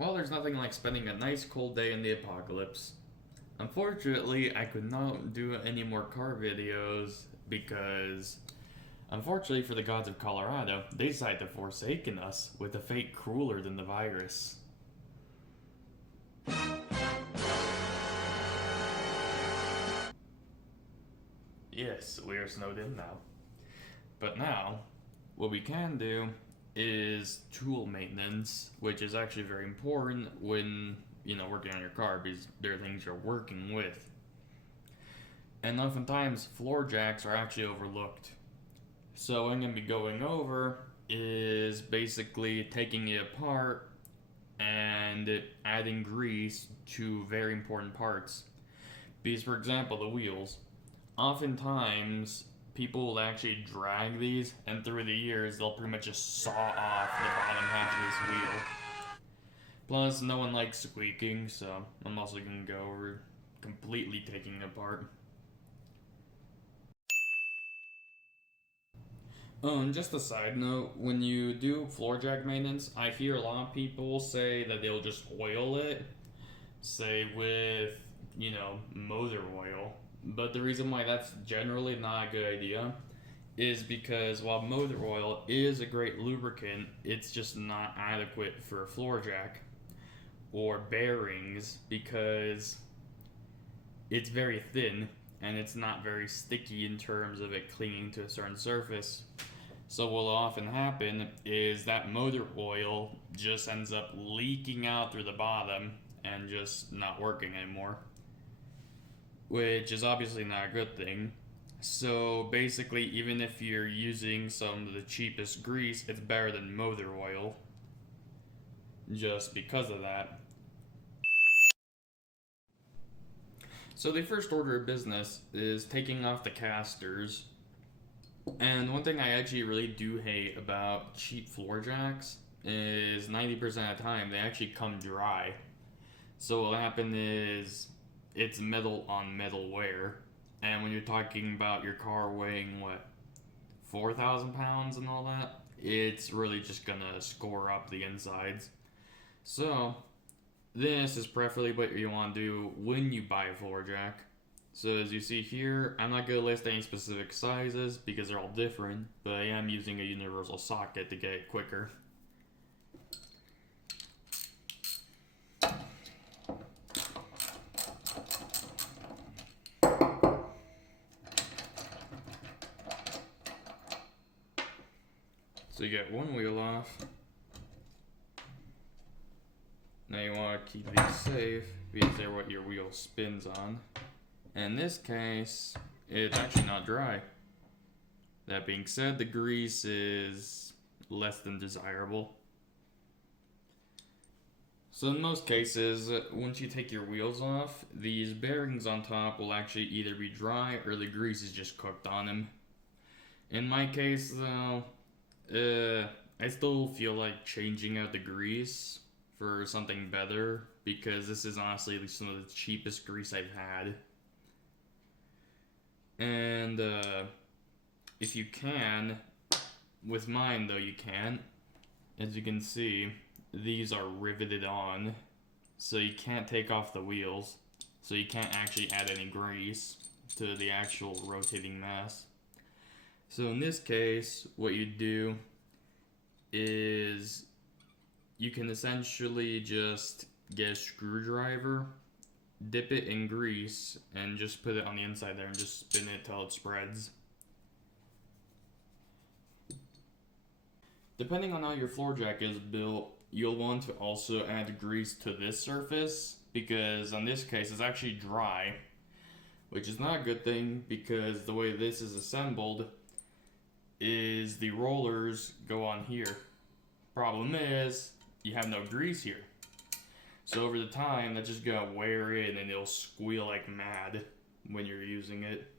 Well, there's nothing like spending a nice cold day in the apocalypse. Unfortunately, I could not do any more car videos because, unfortunately for the gods of Colorado, they decided to forsaken us with a fate crueler than the virus. Yes, we are snowed in now. But now, what we can do is tool maintenance, which is actually very important when, working on your car because there are things you're working with. And oftentimes, floor jacks are actually overlooked. So what I'm going to be going over is basically taking it apart and adding grease to very important parts. Because, for example, the wheels. Oftentimes, people will actually drag these, and through the years, they'll pretty much just saw off the bottom half of this wheel. Plus, no one likes squeaking, so I'm also going to go over completely taking it apart. Just a side note, when you do floor jack maintenance, I hear a lot of people say that they'll just oil it, say with, motor oil. But the reason why that's generally not a good idea is because while motor oil is a great lubricant, it's just not adequate for a floor jack or bearings because it's very thin and it's not very sticky in terms of it clinging to a certain surface. So what will often happen is that motor oil just ends up leaking out through the bottom and just not working anymore, which is obviously not a good thing. So basically, even if you're using some of the cheapest grease, it's better than motor oil just because of that. So the first order of business is taking off the casters. And one thing I actually really do hate about cheap floor jacks is 90% of the time they actually come dry. So what'll happen is it's metal on metal wear. And when you're talking about your car weighing, 4,000 pounds and all that, it's really just gonna score up the insides. So this is preferably what you want to do when you buy a floor jack. So as you see here, I'm not going to list any specific sizes because they're all different, but I am using a universal socket to get it quicker. So you get one wheel off. Now you want to keep these safe because they're what your wheel spins on. In this case, it's actually not dry. That being said, the grease is less than desirable. So in most cases, once you take your wheels off, these bearings on top will actually either be dry or the grease is just cooked on them. In my case though, I still feel like changing out the grease for something better because this is honestly some of the cheapest grease I've had. And if you can, with mine though you can't, as you can see, these are riveted on, so you can't take off the wheels, so you can't actually add any grease to the actual rotating mass. So in this case, what you do is you can essentially just get a screwdriver, dip it in grease, and just put it on the inside there and just spin it till it spreads. Depending on how your floor jack is built, you'll want to also add grease to this surface because in this case it's actually dry, which is not a good thing because the way this is assembled is the rollers go on here. Problem is, you have no grease here. So over the time, that's just gonna wear in and it'll squeal like mad when you're using it.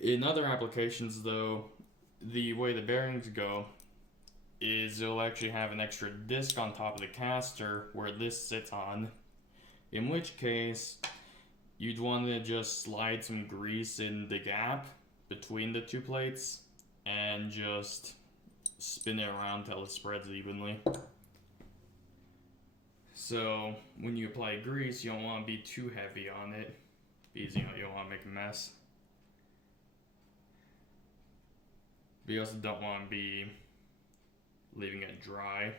In other applications though, the way the bearings go is it'll actually have an extra disc on top of the caster where this sits on. In which case, you'd want to just slide some grease in the gap between the two plates and just spin it around till it spreads evenly. So when you apply grease, you don't want to be too heavy on it because you don't want to make a mess. But you also don't want to be leaving it dry.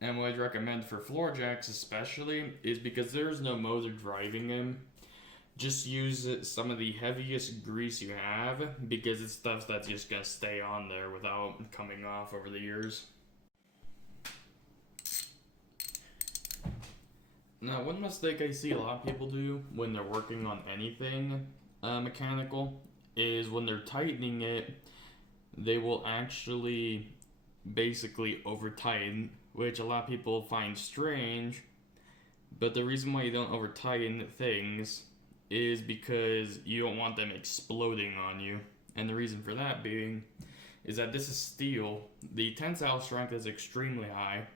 And what I'd recommend for floor jacks especially is because there's no motor driving them, just use some of the heaviest grease you have because it's stuff that's just going to stay on there without coming off over the years. Now, one mistake I see a lot of people do when they're working on anything mechanical is when they're tightening it, they will actually basically over tighten, which a lot of people find strange. But the reason why you don't over tighten things is because you don't want them exploding on you. And the reason for that being is that this is steel. The tensile strength is extremely high.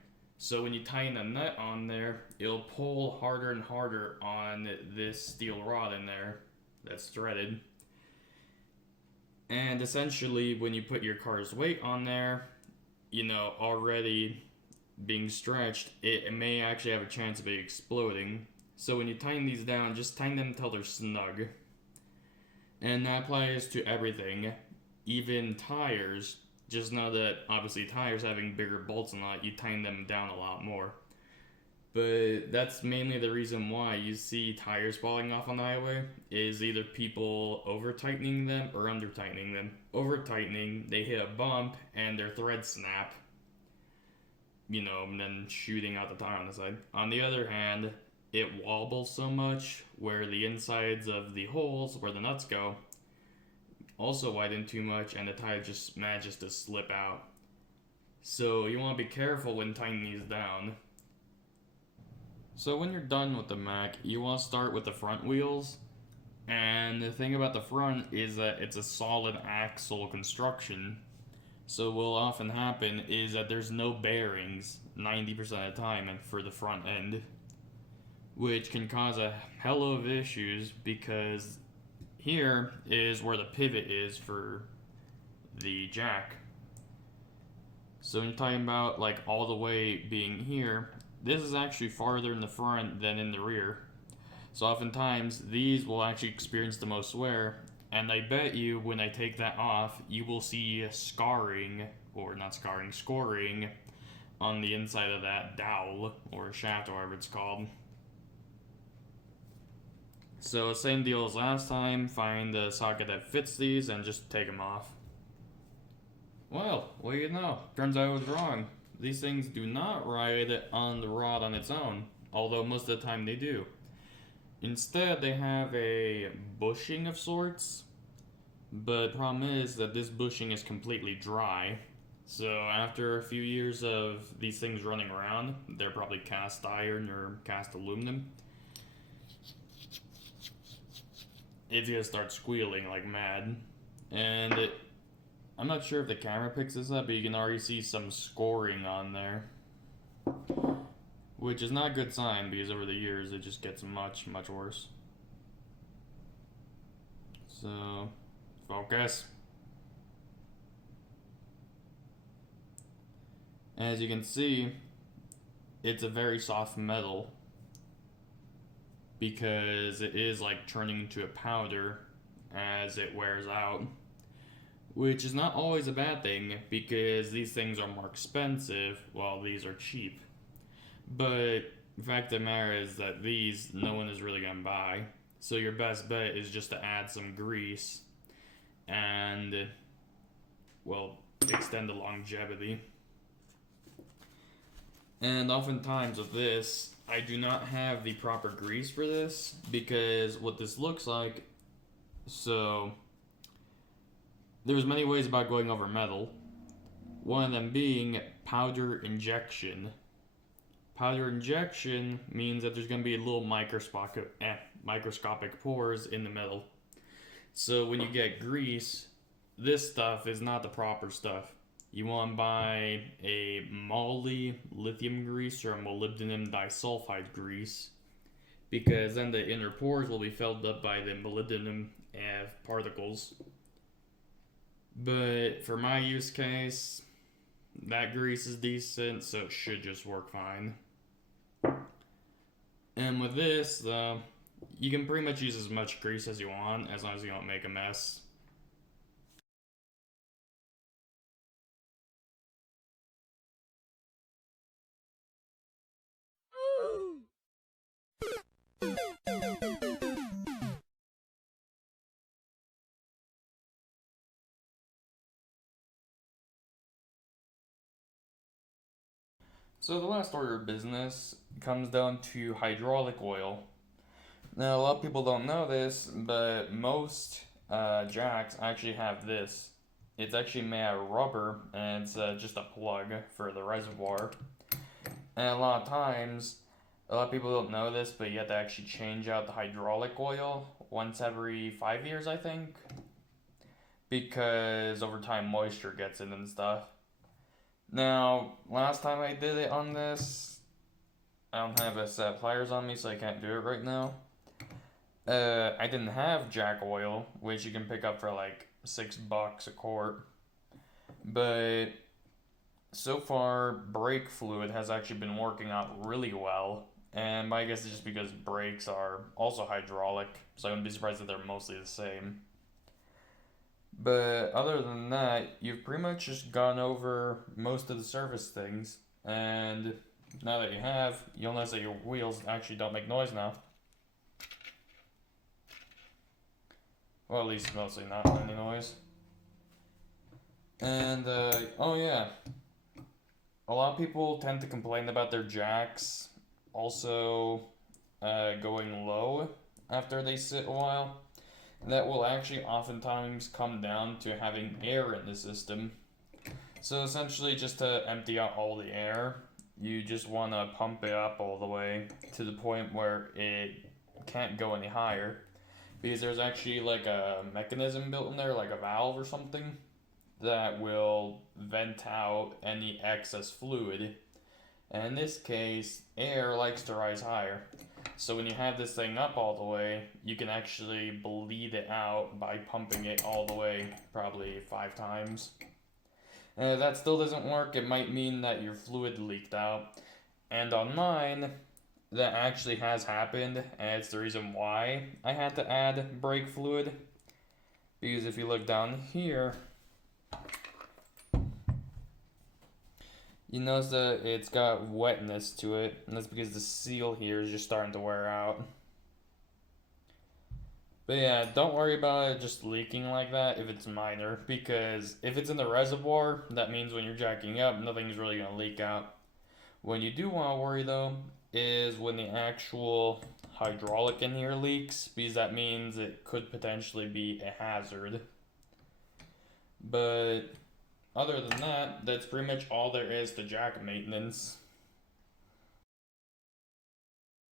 So when you tighten a nut on there, it'll pull harder and harder on this steel rod in there that's threaded. And essentially, when you put your car's weight on there, already being stretched, it may actually have a chance of it exploding. So when you tighten these down, just tighten them until they're snug. And that applies to everything, even tires. Just know that obviously tires having bigger bolts and all that, you tighten them down a lot more. But that's mainly the reason why you see tires falling off on the highway, is either people over tightening them or under tightening them. Over tightening, they hit a bump and their threads snap, and then shooting out the tire on the side. On the other hand, it wobbles so much where the insides of the holes where the nuts go also widen too much and the tire just manages to slip out. So you want to be careful when tightening these down. So when you're done with the Mac, you want to start with the front wheels. And the thing about the front is that it's a solid axle construction. So what will often happen is that there's no bearings 90% of the time for the front end, which can cause a hell of issues because here is where the pivot is for the jack. So when you're talking about like all the way being here, this is actually farther in the front than in the rear. So oftentimes these will actually experience the most wear, and I bet you when I take that off, you will see scoring on the inside of that dowel or shaft or whatever it's called. So same deal as last time, find the socket that fits these and just take them off. Well, what do you know? Turns out I was wrong. These things do not ride on the rod on its own, although most of the time they do. Instead, they have a bushing of sorts, but the problem is that this bushing is completely dry. So after a few years of these things running around, they're probably cast iron or cast aluminum, it's gonna start squealing like mad. And I'm not sure if the camera picks this up, but you can already see some scoring on there, which is not a good sign because over the years it just gets much, much worse. So, focus. As you can see, it's a very soft metal because it is like turning into a powder as it wears out, which is not always a bad thing because these things are more expensive while these are cheap. But the fact of the matter is that these no one is really gonna buy, so your best bet is just to add some grease and, well, extend the longevity. And oftentimes with this, I do not have the proper grease for this because what this looks like, so there's many ways about going over metal. One of them being powder injection. Powder injection means that there's going to be little microscopic pores in the metal. So when you get grease, this stuff is not the proper stuff. You want to buy a moly lithium grease or a molybdenum disulfide grease, because then the inner pores will be filled up by the molybdenum particles. But for my use case, that grease is decent, so it should just work fine. And with this, you can pretty much use as much grease as you want as long as you don't make a mess. So the last order of business comes down to hydraulic oil. Now a lot of people don't know this, but most jacks actually have this. It's actually made out of rubber, and it's just a plug for the reservoir. And a lot of times, a lot of people don't know this, but you have to actually change out the hydraulic oil once every 5 years, I think, because over time moisture gets in and stuff. Now, last time I did it on this, I don't have a set of pliers on me, so I can't do it right now. I didn't have jack oil, which you can pick up for like $6 a quart, but so far brake fluid has actually been working out really well, and my guess is just because brakes are also hydraulic, so I wouldn't be surprised if they're mostly the same. But other than that, you've pretty much just gone over most of the surface things, and now that you have, you'll notice that your wheels actually don't make noise now. Well, at least mostly not any noise. And, oh yeah, a lot of people tend to complain about their jacks also going low after they sit a while. That will actually oftentimes come down to having air in the system. So essentially, just to empty out all the air, you just want to pump it up all the way to the point where it can't go any higher, because there's actually like a mechanism built in there, like a valve or something, that will vent out any excess fluid. And in this case, air likes to rise higher. So when you have this thing up all the way, you can actually bleed it out by pumping it all the way, probably 5 times. And if that still doesn't work, it might mean that your fluid leaked out. And on mine, that actually has happened, and it's the reason why I had to add brake fluid. Because if you look down here, you notice that it's got wetness to it, and that's because the seal here is just starting to wear out. But yeah, don't worry about it just leaking like that if it's minor, because if it's in the reservoir, that means when you're jacking up, nothing's really going to leak out. When you do want to worry though, is when the actual hydraulic in here leaks, because that means it could potentially be a hazard. But other than that, that's pretty much all there is to jack maintenance.